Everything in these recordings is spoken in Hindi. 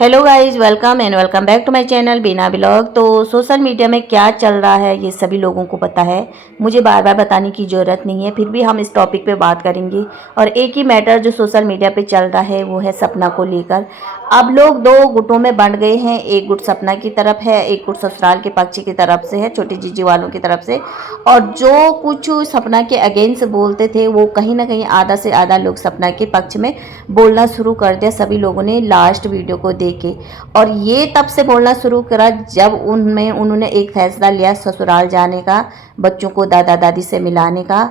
Hello guys, welcome and welcome back to my channel Bina blog. तो सोशल मीडिया में क्या चल रहा है ये सभी लोगों को पता है, मुझे बार बार बताने की ज़रूरत नहीं है। फिर भी हम इस टॉपिक पे बात करेंगे। और एक ही मैटर जो सोशल मीडिया पे चल रहा है वो है सपना को लेकर। अब लोग दो गुटों में बंट गए हैं, एक गुट सपना की तरफ है, एक गुट ससुराल के पक्ष की तरफ से है, छोटी जीजी वालों की तरफ से। और जो कुछ सपना के अगेंस्ट बोलते थे वो कहीं ना कहीं आधा से आधा लोग सपना के पक्ष में बोलना शुरू कर दिया सभी लोगों ने लास्ट वीडियो को देख के। और ये तब से बोलना शुरू करा जब उन्होंने एक फैसला लिया ससुराल जाने का, बच्चों को दादा दादी से मिलाने का।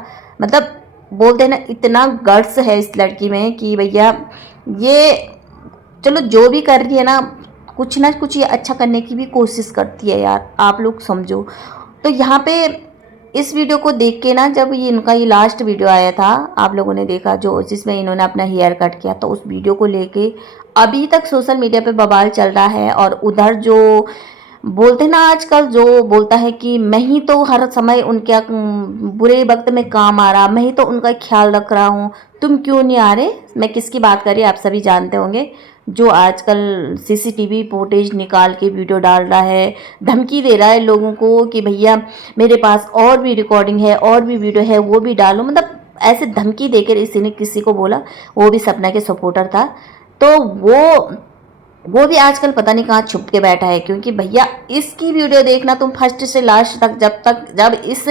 मतलब बोलते हैं ना, इतना गट्स है इस लड़की में कि भैया ये चलो जो भी कर रही है ना कुछ ये अच्छा करने की भी कोशिश करती है यार, आप लोग समझो। तो यहाँ पे इस वीडियो को देख के ना, जब ये लास्ट वीडियो आया था, आप लोगों ने देखा जो जिसमें इन्होंने अपना हेयर कट किया, तो उस वीडियो को लेके अभी तक सोशल मीडिया पे बवाल चल रहा है। और उधर जो बोलते हैं ना, आजकल जो बोलता है कि मैं ही तो हर समय उनके बुरे वक्त में काम आ रहा, मैं ही तो उनका ख्याल रख रहा हूँ, तुम क्यों नहीं आ रहे। मैं किसकी बात कर रही आप सभी जानते होंगे, जो आजकल सीसीटीवी फुटेज निकाल के वीडियो डाल रहा है, धमकी दे रहा है लोगों को कि भैया मेरे पास और भी रिकॉर्डिंग है, और भी वीडियो है, वो भी डालो। मतलब ऐसे धमकी देकर इसी ने किसी को बोला, वो भी सपना के सपोर्टर था। तो वो भी आजकल पता नहीं कहाँ छुप के बैठा है, क्योंकि भैया इसकी वीडियो देखना तुम फर्स्ट से लास्ट तक, जब इस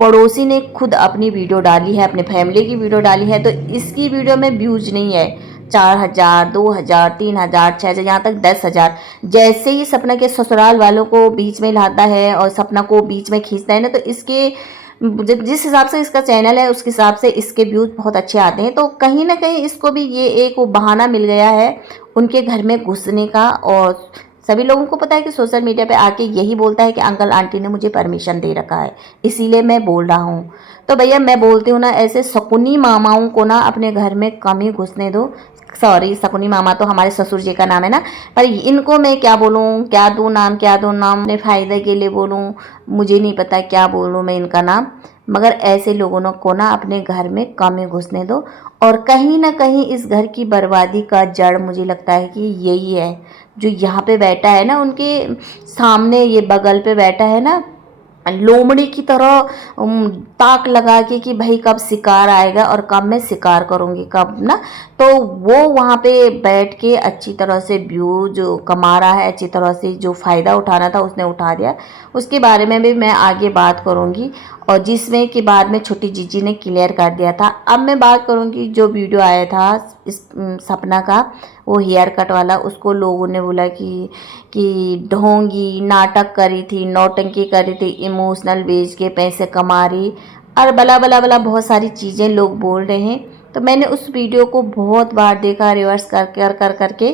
पड़ोसी ने खुद अपनी वीडियो डाली है, अपने फैमिली की वीडियो डाली है, तो इसकी वीडियो में व्यूज नहीं है 4,000, 2,000, 3,000, 6,000, यहाँ तक 10,000। जैसे ही सपना के ससुराल वालों को बीच में लाता है और सपना को बीच में खींचता है ना, तो इसके जिस हिसाब से इसका चैनल है उस हिसाब से इसके व्यूज बहुत अच्छे आते हैं। तो कहीं ना कहीं इसको भी ये एक वो बहाना मिल गया है उनके घर में घुसने का। और सभी लोगों को पता है कि सोशल मीडिया पे आके यही बोलता है कि अंकल आंटी ने मुझे परमिशन दे रखा है, इसीलिए मैं बोल रहा हूँ। तो भैया मैं बोलती हूँ ना, ऐसे शकुनी मामाओं को ना अपने घर में कम ही घुसने दो। सॉरी, शकुनी मामा तो हमारे ससुर जी का नाम है ना, पर इनको मैं क्या बोलूँ, क्या दूँ नाम, अपने फ़ायदे के लिए बोलूँ, मुझे नहीं पता क्या बोलूँ मैं इनका नाम। मगर ऐसे लोगों को ना अपने घर में कम ही घुसने दो। और कहीं ना कहीं इस घर की बर्बादी का जड़ मुझे लगता है कि यही है, जो यहाँ पे बैठा है ना, उनके सामने ये बगल पे बैठा है ना, लोमड़ी की तरह ताक लगा के कि भाई कब शिकार आएगा और कब मैं शिकार करूँगी कब ना। तो वो वहाँ पे बैठ के अच्छी तरह से व्यू जो कमा रहा है, अच्छी तरह से जो फ़ायदा उठाना था उसने उठा दिया। उसके बारे में भी मैं आगे बात करूँगी, और जिसमें कि बाद में छोटी जीजी ने क्लियर कर दिया था। अब मैं बात करूँगी जो वीडियो आया था इस सपना का, वो हेयर कट वाला, उसको लोगों ने बोला कि ढोंगी नाटक करी थी, नौटंकी करी थी, इमोशनल बेच के पैसे कमा रही, और बला बला बला बहुत सारी चीज़ें लोग बोल रहे हैं। तो मैंने उस वीडियो को बहुत बार देखा, रिवर्स कर करके।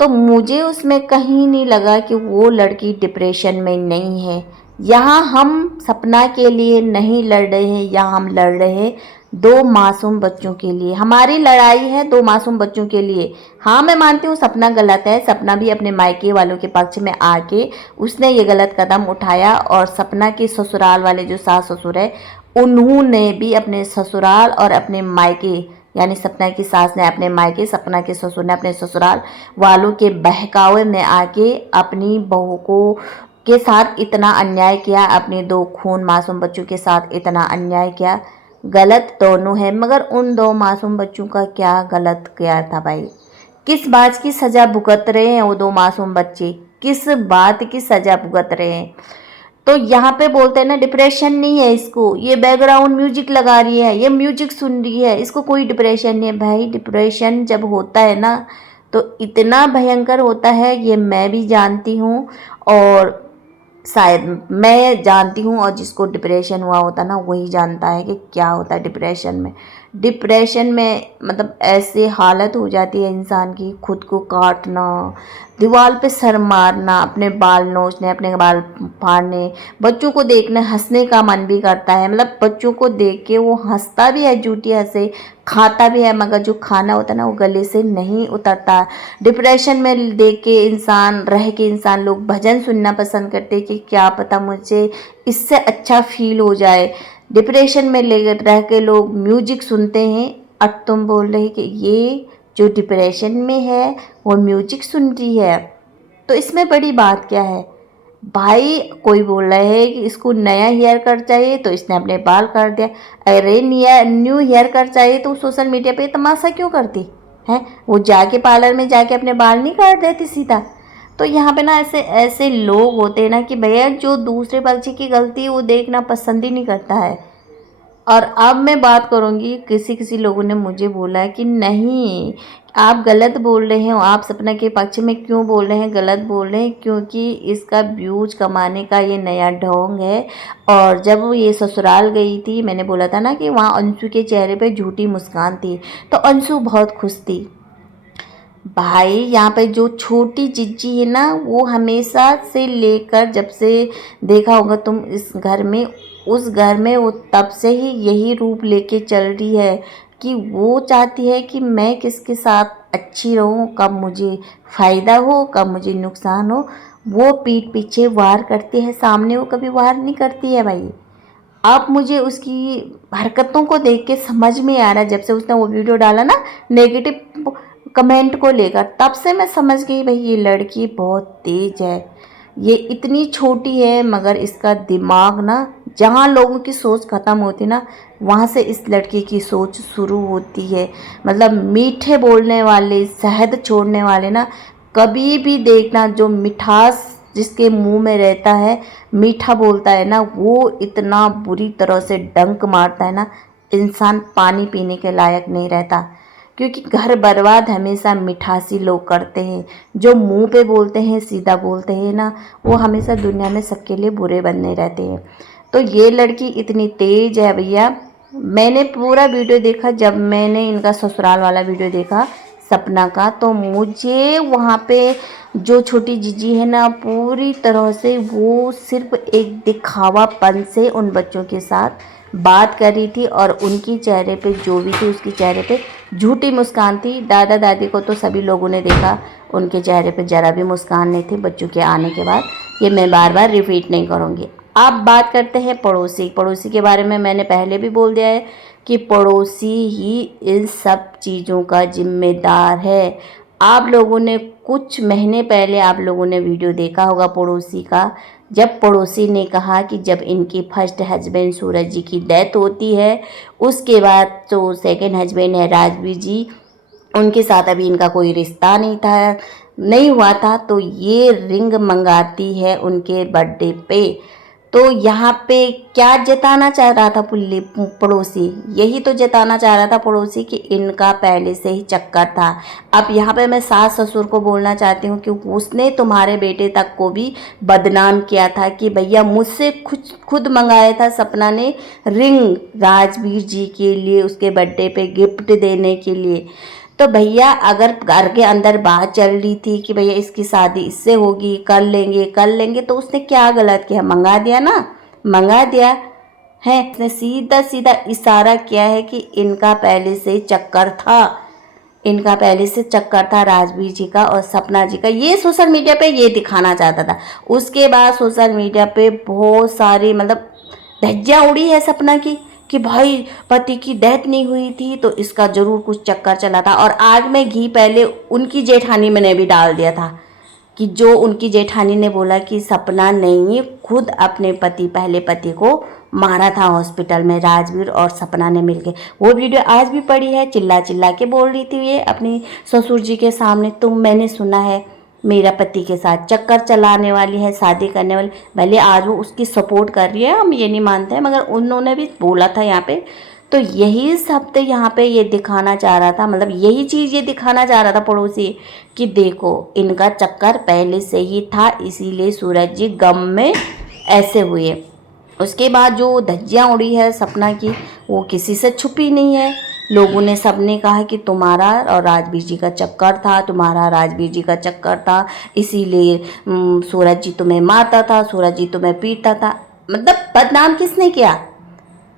तो मुझे उसमें कहीं नहीं लगा कि वो लड़की डिप्रेशन में नहीं है। यहाँ हम सपना के लिए नहीं लड़ रहे हैं, यहाँ हम लड़ रहे हैं दो मासूम बच्चों के लिए। हमारी लड़ाई है दो मासूम बच्चों के लिए। हाँ, मैं मानती हूँ सपना गलत है, सपना भी अपने मायके वालों के पक्ष में आके उसने ये गलत कदम उठाया। और सपना के ससुराल वाले जो सास ससुर है, उन्होंने भी अपने ससुराल और अपने मायके, यानी सपना की सास ने अपने मायके, सपना के ससुर ने अपने ससुराल वालों के बहकावे में आके अपनी बहू को के साथ इतना अन्याय किया, अपने दो खून मासूम बच्चों के साथ इतना अन्याय किया। गलत दोनों है, मगर उन दो मासूम बच्चों का क्या गलत किया था भाई? किस बात की सज़ा भुगत रहे हैं वो दो मासूम बच्चे, किस बात की सज़ा भुगत रहे हैं? तो यहाँ पे बोलते हैं ना, डिप्रेशन नहीं है इसको, ये बैकग्राउंड म्यूजिक लगा रही है, ये म्यूजिक सुन रही है, इसको कोई डिप्रेशन नहीं है भाई। डिप्रेशन जब होता है ना तो इतना भयंकर होता है, ये मैं भी जानती हूँ, और शायद मैं जानती हूँ, और जिसको डिप्रेशन हुआ होता ना वही जानता है कि क्या होता है डिप्रेशन में। डिप्रेशन में मतलब ऐसे हालत हो जाती है इंसान की, खुद को काटना, दीवार पे सर मारना, अपने बाल नोचने, अपने बाल फाड़ने, बच्चों को देखने हंसने का मन भी करता है। मतलब बच्चों को देख के वो हंसता भी है, झूठी हंसे, खाता भी है, मगर जो खाना होता है ना वो गले से नहीं उतरता। डिप्रेशन में देख के इंसान लोग भजन सुनना पसंद करते कि क्या पता मुझे इससे अच्छा फील हो जाए। डिप्रेशन में ले रह के लोग म्यूजिक सुनते हैं। और तुम बोल रहे कि ये जो डिप्रेशन में है वो म्यूजिक सुन रही है। तो इसमें बड़ी बात क्या है भाई? कोई बोल रहा है कि इसको नया हेयर कट चाहिए तो इसने अपने बाल काट दिया। अरे न्यू हेयर कट चाहिए तो सोशल मीडिया पे तमाशा क्यों करती है? वो जाके पार्लर में जाके अपने बाल नहीं काट देती सीधा? तो यहाँ पे ना ऐसे ऐसे लोग होते हैं ना कि भैया जो दूसरे पक्षी की गलती वो देखना पसंद ही नहीं करता है। और अब मैं बात करूँगी, किसी किसी लोगों ने मुझे बोला है कि नहीं आप गलत बोल रहे हो, आप सपना के पक्ष में क्यों बोल रहे हैं, गलत बोल रहे हैं, क्योंकि इसका व्यूज कमाने का ये नया ढोंग है। और जब वो ये ससुराल गई थी, मैंने बोला था ना कि वहाँ अंशु के चेहरे पे झूठी मुस्कान थी, तो अंशु बहुत खुश थी। भाई यहाँ पे जो छोटी जिज्जी है ना, वो हमेशा से लेकर जब से देखा होगा तुम इस घर में, उस घर में वो तब से ही यही रूप लेके चल रही है कि वो चाहती है कि मैं किसके साथ अच्छी रहूं, कब मुझे फ़ायदा हो कब मुझे नुकसान हो। वो पीठ पीछे वार करती है, सामने वो कभी वार नहीं करती है भाई। अब मुझे उसकी हरकतों को देख के समझ में आ रहा है, जब से उसने वो वीडियो डाला ना नेगेटिव कमेंट को लेकर, तब से मैं समझ गई भाई ये लड़की बहुत तेज है। ये इतनी छोटी है मगर इसका दिमाग ना, जहाँ लोगों की सोच ख़त्म होती ना, वहाँ से इस लड़की की सोच शुरू होती है। मतलब मीठे बोलने वाले, शहद छोड़ने वाले ना, कभी भी देखना जो मिठास जिसके मुंह में रहता है, मीठा बोलता है ना, वो इतना बुरी तरह से डंक मारता है ना, इंसान पानी पीने के लायक नहीं रहता। क्योंकि घर बर्बाद हमेशा मिठासी लोग करते हैं, जो मुंह पे बोलते हैं सीधा बोलते हैं ना, वो हमेशा दुनिया में सबके लिए बुरे बनने रहते हैं। तो ये लड़की इतनी तेज है भैया। मैंने पूरा वीडियो देखा, जब मैंने इनका ससुराल वाला वीडियो देखा सपना का, तो मुझे वहाँ पे जो छोटी जीजी है ना, पूरी तरह से वो सिर्फ एक दिखावापन से उन बच्चों के साथ बात कर रही थी, और उनकी चेहरे पे जो भी थी उसके चेहरे पे झूठी मुस्कान थी। दादा दादी को तो सभी लोगों ने देखा, उनके चेहरे पे ज़रा भी मुस्कान नहीं थी बच्चों के आने के बाद। ये मैं बार बार रिपीट नहीं करूँगी। अब बात करते हैं पड़ोसी के बारे में। मैंने पहले भी बोल दिया है कि पड़ोसी ही इन सब चीज़ों का जिम्मेदार है। आप लोगों ने कुछ महीने पहले आप लोगों ने वीडियो देखा होगा पड़ोसी का, जब पड़ोसी ने कहा कि जब इनकी फर्स्ट हस्बैंड सूरज जी की डेथ होती है, उसके बाद जो सेकंड हस्बैंड है राजवीर जी, उनके साथ अभी इनका कोई रिश्ता नहीं हुआ था, तो ये रिंग मंगाती है उनके बर्थडे पे। तो यहाँ पे क्या जताना चाह रहा था पड़ोसी? यही तो जताना चाह रहा था पड़ोसी कि इनका पहले से ही चक्कर था। अब यहाँ पे मैं सास ससुर को बोलना चाहती हूँ कि उसने तुम्हारे बेटे तक को भी बदनाम किया था कि भैया मुझसे खुद मंगाया था सपना ने रिंग राजवीर जी के लिए, उसके बर्थडे पे गिफ्ट देने के लिए। तो भैया अगर घर के अंदर बात चल रही थी कि भैया इसकी शादी इससे होगी, कर लेंगे, तो उसने क्या गलत किया? मंगा दिया ना, मंगा दिया है। उसने सीधा सीधा इशारा किया है कि इनका पहले से चक्कर था, इनका पहले से चक्कर था राजवीर जी का और सपना जी का। ये सोशल मीडिया पे ये दिखाना चाहता था। उसके बाद सोशल मीडिया पे बहुत सारी मतलब धज्जियाँ उड़ी है सपना की कि भाई पति की डेथ नहीं हुई थी तो इसका ज़रूर कुछ चक्कर चला था। और आग में घी पहले उनकी जेठानी मैंने भी डाल दिया था कि जो उनकी जेठानी ने बोला कि सपना नहीं, खुद अपने पहले पति को मारा था हॉस्पिटल में राजवीर और सपना ने मिलके। वो वीडियो आज भी पड़ी है, चिल्ला चिल्ला के बोल रही थी ये अपनी ससुर जी के सामने, तुम मैंने सुना है मेरा पति के साथ चक्कर चलाने वाली है, शादी करने वाली। भले आज वो उसकी सपोर्ट कर रही है, हम ये नहीं मानते हैं, मगर उन्होंने भी बोला था यहाँ पे। तो यही सब तो यहाँ पे ये दिखाना चाह रहा था, मतलब यही चीज़ ये दिखाना चाह रहा था पड़ोसी कि देखो इनका चक्कर पहले से ही था, इसीलिए सूरज जी गम में ऐसे हुए। उसके बाद जो धज्जियाँ उड़ी है सपना की, वो किसी से छुपी नहीं है। लोगों ने सबने कहा कि तुम्हारा और राजवीर जी का चक्कर था, तुम्हारा राजवीर जी का चक्कर था, इसीलिए सूरज जी तुम्हें मारता था, सूरज जी तुम्हें पीटता था। मतलब बदनाम किसने किया?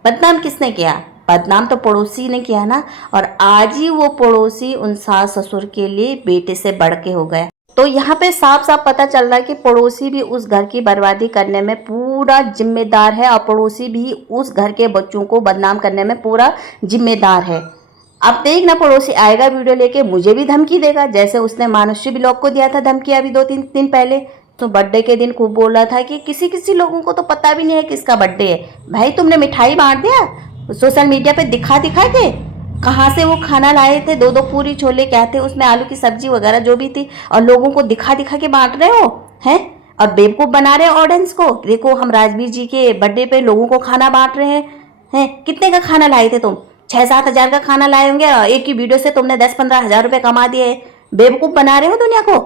बदनाम किसने किया? बदनाम तो पड़ोसी ने किया ना। और आज ही वो पड़ोसी उन सास ससुर के लिए बेटे से बढ़ के हो गया। तो यहाँ पे साफ साफ पता चल रहा है कि पड़ोसी भी उस घर की बर्बादी करने में पूरा जिम्मेदार है, और पड़ोसी भी उस घर के बच्चों को बदनाम करने में पूरा जिम्मेदार है। अब देखना पड़ोसी आएगा वीडियो लेके, मुझे भी धमकी देगा, जैसे उसने मानुषी ब्लॉग को दिया था धमकी अभी 2-3 दिन पहले। तो बर्थडे के दिन खूब बोल रहा था कि किसी किसी लोगों को तो पता भी नहीं है किसका बर्थडे है। भाई तुमने मिठाई बांट दिया सोशल मीडिया पे दिखा दिखा के, कहाँ से वो खाना लाए थे, 2-2 पूरी छोले क्या थे उसमें, आलू की सब्जी वगैरह जो भी थी, और लोगों को दिखा दिखा के बांट रहे हो हैं, और बेवकूफ बना रहे हैं ऑडियंस को। देखो हम राजवीर जी के बर्थडे पे लोगों को खाना बांट रहे हैं। कितने का खाना लाए थे तुम? 6-7 हजार का खाना लाए होंगे, और एक ही वीडियो से तुमने 10-15 हजार रुपए कमा दिए। बेवकूफ बना रहे हो दुनिया को।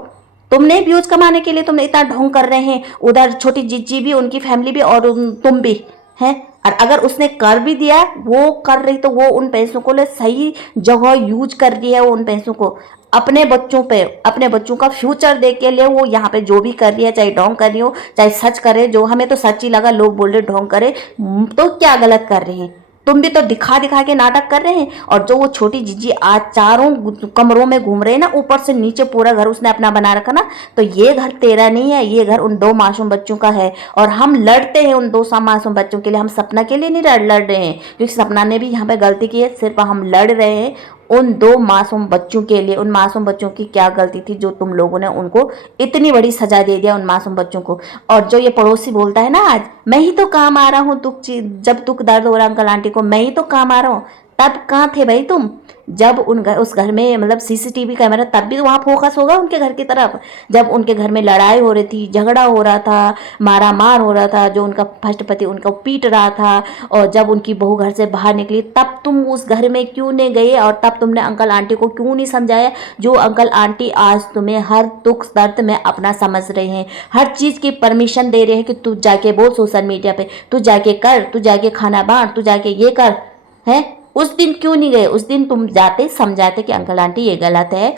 तुमने व्यूज कमाने के लिए तुमने इतना ढोंग कर रहे हैं, उधर छोटी जीजी भी, उनकी फैमिली भी, और तुम भी हैं। और अगर उसने कर भी दिया, वो कर रही तो वो उन पैसों को ले सही जगह यूज कर रही है, वो उन पैसों को अपने बच्चों पे, अपने बच्चों का फ्यूचर देख के लिए वो यहाँ पे जो भी कर रही है, चाहे ढोंग कर रही हो चाहे सच करे, जो हमें तो सच ही लगा, लोग बोल रहे ढोंग करे, तो क्या गलत कर रहे हैं? तुम भी तो दिखा दिखा के नाटक कर रहे हैं। और जो वो छोटी जीजी आज चारों कमरों में घूम रहे हैं ना, ऊपर से नीचे पूरा घर उसने अपना बना रखा ना, तो ये घर तेरा नहीं है, ये घर उन 2 मासूम बच्चों का है। और हम लड़ते हैं उन 2 मासूम बच्चों के लिए, हम सपना के लिए नहीं लड़ रहे हैं, क्योंकि सपना ने भी यहाँ पे गलती की है। सिर्फ हम लड़ रहे हैं उन 2 मासूम बच्चों के लिए। उन मासूम बच्चों की क्या गलती थी जो तुम लोगों ने उनको इतनी बड़ी सजा दे दिया उन मासूम बच्चों को। और जो ये पड़ोसी बोलता है ना, आज मैं ही तो काम आ रहा हूँ, जब दुख दर्द हो रहा अंकल आंटी को, मैं ही तो काम आ रहा हूँ। तब कहाँ थे भाई तुम? जब उस घर में मतलब सीसीटीवी कैमरा, तब भी तो वहाँ फोकस होगा उनके घर की तरफ। जब उनके घर में लड़ाई हो रही थी, झगड़ा हो रहा था, मारा मार हो रहा था, जो उनका फर्स्ट पति उनको पीट रहा था, और जब उनकी बहू घर से बाहर निकली, तब तुम उस घर में क्यों नहीं गए? और तब तुमने अंकल आंटी को क्यों नहीं समझाया? जो अंकल आंटी आज तुम्हें हर दुख दर्द में अपना समझ रहे हैं, हर चीज़ की परमिशन दे रहे हैं कि तू जाके बोल सोशल मीडिया पे, तू जाके कर, तू जाके खाना बांट, तू जाके ये कर, है। उस दिन क्यों नहीं गए? उस दिन तुम जाते समझाते कि अंकल आंटी ये गलत है,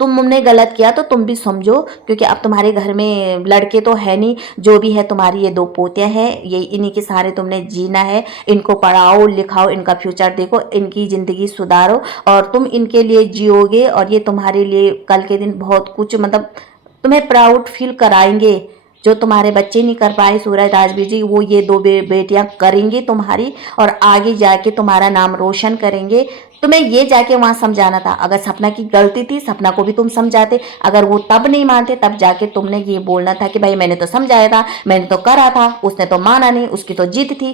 तुमने गलत किया तो तुम भी समझो, क्योंकि अब तुम्हारे घर में लड़के तो है नहीं, जो भी है तुम्हारी ये 2 पोतियां हैं, ये इन्हीं के सहारे तुमने जीना है। इनको पढ़ाओ लिखाओ, इनका फ्यूचर देखो, इनकी ज़िंदगी सुधारो, और तुम इनके लिए जियोगे, और ये तुम्हारे लिए कल के दिन बहुत कुछ मतलब तुम्हें प्राउड फील कराएंगे। जो तुम्हारे बच्चे नहीं कर पाए सूरज राजवीर जी, वो ये 2 बेटियां करेंगी तुम्हारी, और आगे जाके तुम्हारा नाम रोशन करेंगे। तुम्हें ये जाके वहां समझाना था। अगर सपना की गलती थी, सपना को भी तुम समझाते। अगर वो तब नहीं मानते, तब जाके तुमने ये बोलना था कि भाई मैंने तो समझाया था, मैंने तो करा था, उसने तो माना नहीं, उसकी तो जीत थी।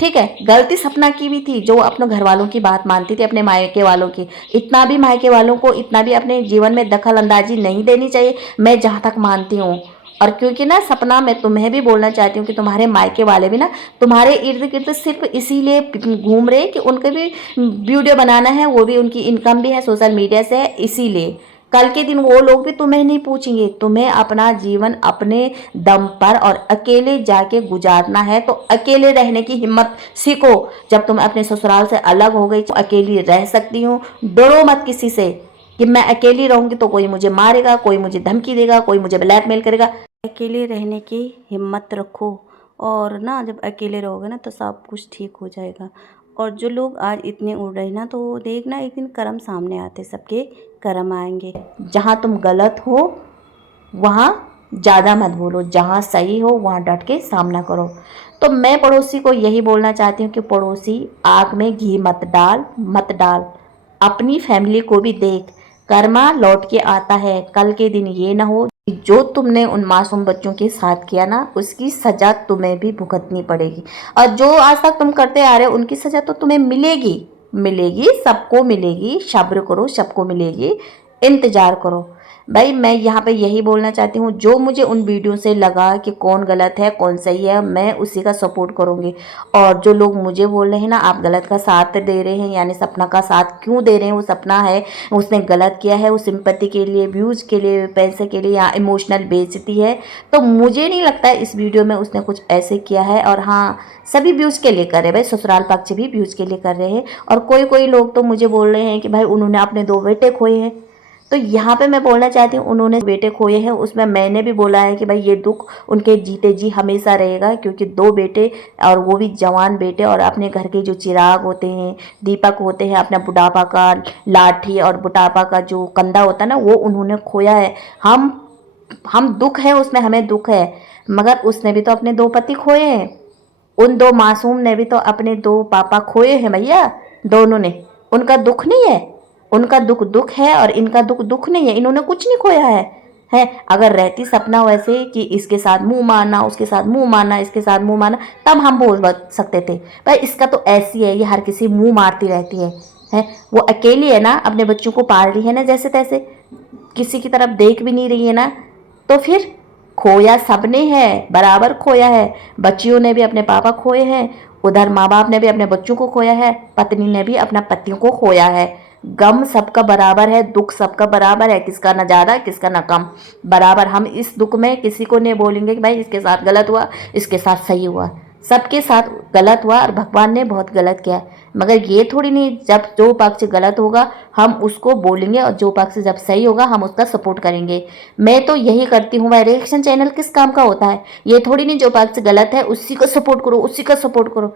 ठीक है, गलती सपना की भी थी, जो अपने घर वालों की बात मानती थी, अपने मायके वालों की। इतना भी मायके वालों को इतना भी अपने जीवन में दखल अंदाजी नहीं देनी चाहिए, मैं जहाँ तक मानती हूँ। और क्योंकि ना सपना, मैं तुम्हें भी बोलना चाहती हूँ कि तुम्हारे मायके वाले भी ना तुम्हारे इर्द गिर्द सिर्फ इसीलिए घूम रहे कि उनके भी वीडियो बनाना है, वो भी उनकी इनकम भी है सोशल मीडिया से, इसीलिए। कल के दिन वो लोग भी तुम्हें नहीं पूछेंगे। तुम्हें अपना जीवन अपने दम पर और अकेले जाके गुजारना है, तो अकेले रहने की हिम्मत सीखो। जब तुम अपने ससुराल से अलग हो गई, तो अकेली रह सकती हूँ, डरो मत किसी से कि मैं अकेली रहूंगी तो कोई मुझे मारेगा, कोई मुझे धमकी देगा, कोई मुझे ब्लैकमेल करेगा। अकेले रहने की हिम्मत रखो, और ना जब अकेले रहोगे ना तो सब कुछ ठीक हो जाएगा। और जो लोग आज इतने उड़ रहे ना, तो देखना एक दिन कर्म सामने आते, सबके कर्म आएंगे। जहाँ तुम गलत हो वहाँ ज़्यादा मत बोलो, जहाँ सही हो वहाँ डट के सामना करो। तो मैं पड़ोसी को यही बोलना चाहती हूँ कि पड़ोसी, आग में घी मत डाल, मत डाल। अपनी फैमिली को भी देख, कर्मा लौट के आता है। कल के दिन ये ना हो जो तुमने उन मासूम बच्चों के साथ किया ना, उसकी सजा तुम्हें भी भुगतनी पड़ेगी। और जो आज तक तुम करते आ रहे हो, उनकी सजा तो तुम्हें मिलेगी, मिलेगी, सबको मिलेगी। सब्र करो, सबको मिलेगी, इंतजार करो। भाई मैं यहाँ पे यही बोलना चाहती हूँ, जो मुझे उन वीडियो से लगा कि कौन गलत है कौन सही है, मैं उसी का सपोर्ट करूँगी। और जो लोग मुझे बोल रहे हैं ना आप गलत का साथ दे रहे हैं, यानी सपना का साथ क्यों दे रहे हैं, वो सपना है, उसने गलत किया है, वो सिंपैथी के लिए, व्यूज़ के लिए, पैसे के लिए, या इमोशनल बेइज्जती है। तो मुझे नहीं लगता है इस वीडियो में उसने कुछ ऐसे किया है। और हाँ, सभी व्यूज़ के लिए कर रहे हैं भाई, ससुराल पक्ष भी व्यूज़ के लिए कर रहे हैं। और कोई कोई लोग तो मुझे बोल रहे हैं कि भाई उन्होंने अपने 2 बेटे खोए हैं। तो यहाँ पे मैं बोलना चाहती हूँ, उन्होंने बेटे खोए हैं, उसमें मैंने भी बोला है कि भाई ये दुख उनके जीते जी हमेशा रहेगा, क्योंकि 2 बेटे, और वो भी जवान बेटे, और अपने घर के जो चिराग होते हैं, दीपक होते हैं, अपना बुढ़ापा का लाठी और बुढ़ापा का जो कंधा होता है ना, वो उन्होंने खोया है। हम दुख है उसमें, हमें दुख है, मगर उसने भी तो अपने 2 पति खोए हैं। उन 2 मासूम ने भी तो अपने 2 पापा खोए हैं भैया, दोनों ने। उनका दुख नहीं है, उनका दुख दुख है और इनका दुख दुख नहीं है, इन्होंने कुछ नहीं खोया है। अगर रहती सपना वैसे कि इसके साथ मुंह मारना, उसके साथ मुंह मारना, इसके साथ मुंह मारना, तब हम बोल सकते थे। भाई इसका तो ऐसी है, ये हर किसी मुंह मारती रहती है। वो अकेली है ना, अपने बच्चों को पाल रही है ना जैसे तैसे, किसी की तरफ देख भी नहीं रही है ना, तो फिर खोया सबने है, बराबर खोया है। बच्चियों ने भी अपने पापा खोए हैं, उधर माँ बाप ने भी अपने बच्चों को खोया है, पत्नी ने भी अपना पतियों को खोया है। गम सबका बराबर है, दुख सबका बराबर है, किसका ना ज़्यादा किसका ना कम, बराबर। हम इस दुख में किसी को नहीं बोलेंगे कि भाई इसके साथ गलत हुआ, इसके साथ सही हुआ। सबके साथ गलत हुआ और भगवान ने बहुत गलत किया। मगर ये थोड़ी नहीं, जब जो पक्ष गलत होगा हम उसको बोलेंगे और जो पक्ष जब सही होगा हम उसका सपोर्ट करेंगे। मैं तो यही करती हूँ भाई। रिएक्शन चैनल किस काम का होता है? ये थोड़ी नहीं जो पक्ष गलत है उसी को सपोर्ट करो, उसी का सपोर्ट करो।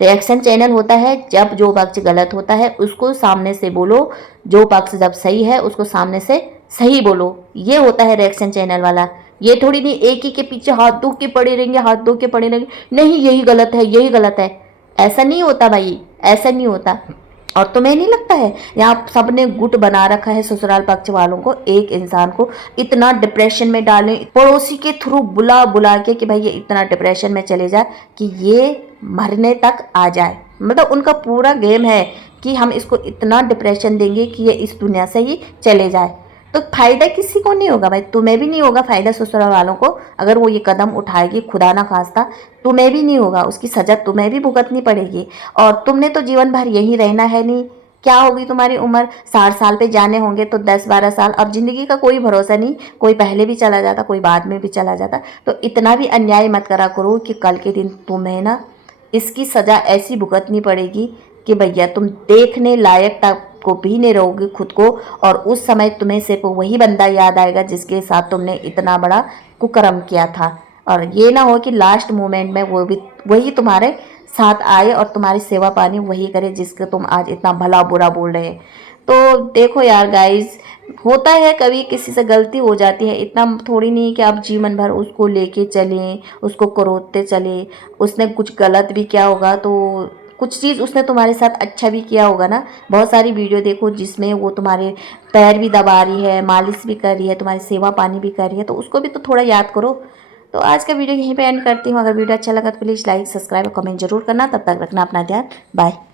रिएक्शन चैनल होता है जब जो पक्ष गलत होता है उसको सामने से बोलो, जो पक्ष जब सही है उसको सामने से सही बोलो। ये होता है रिएक्शन चैनल वाला। ये थोड़ी नहीं एक ही के पीछे हाथ धो के पड़े रहेंगे, हाथ धो के पड़े रहेंगे, नहीं यही गलत है, यही गलत है। ऐसा नहीं होता भाई, ऐसा नहीं होता। और तुम्हें नहीं लगता है यहाँ सबने गुट बना रखा है ससुराल पक्ष वालों को, एक इंसान को इतना डिप्रेशन में डालें, पड़ोसी के थ्रू बुला बुला के कि भाई ये इतना डिप्रेशन में चले जाए कि ये मरने तक आ जाए। मतलब उनका पूरा गेम है कि हम इसको इतना डिप्रेशन देंगे कि ये इस दुनिया से ही चले जाए। तो फायदा किसी को नहीं होगा भाई, तुम्हें भी नहीं होगा फायदा ससुराल वालों को। अगर वो ये कदम उठाएगी खुदा ना खास्ता, तुम्हें भी नहीं होगा, उसकी सजा तुम्हें भी भुगतनी पड़ेगी। और तुमने तो जीवन भर यहीं रहना है नहीं। क्या होगी तुम्हारी उम्र? 60 साल पे जाने होंगे तो 10-12 साल। अब जिंदगी का कोई भरोसा नहीं, कोई पहले भी चला जाता, कोई बाद में भी चला जाता। तो इतना भी अन्याय मत करा करो कि कल के दिन तुम्हें ना इसकी सजा ऐसी भुगतनी पड़ेगी कि भैया तुम देखने लायक तक को भी नहीं रहोगे खुद को। और उस समय तुम्हें सिर्फ वही बंदा याद आएगा जिसके साथ तुमने इतना बड़ा कुकर्म किया था। और ये ना हो कि लास्ट मोमेंट में वो भी वही तुम्हारे साथ आए और तुम्हारी सेवा पानी वही करे जिसके तुम आज इतना भला बुरा बोल रहे हैं। तो देखो यार गाइस, होता है कभी किसी से गलती हो जाती है, इतना थोड़ी नहीं कि आप जीवन भर उसको लेके चलें, उसको करोतते चलें। उसने कुछ गलत भी किया होगा तो कुछ चीज़ उसने तुम्हारे साथ अच्छा भी किया होगा ना। बहुत सारी वीडियो देखो जिसमें वो तुम्हारे पैर भी दबा रही है, मालिश भी कर रही है, तुम्हारी सेवा पानी भी कर रही है, तो उसको भी तो थोड़ा याद करो। तो आज का वीडियो यहीं पे एंड करती हूँ। अगर वीडियो अच्छा लगा तो प्लीज़ लाइक, सब्सक्राइब और कमेंट जरूर करना। तब तक रखना अपना ध्यान। बाय।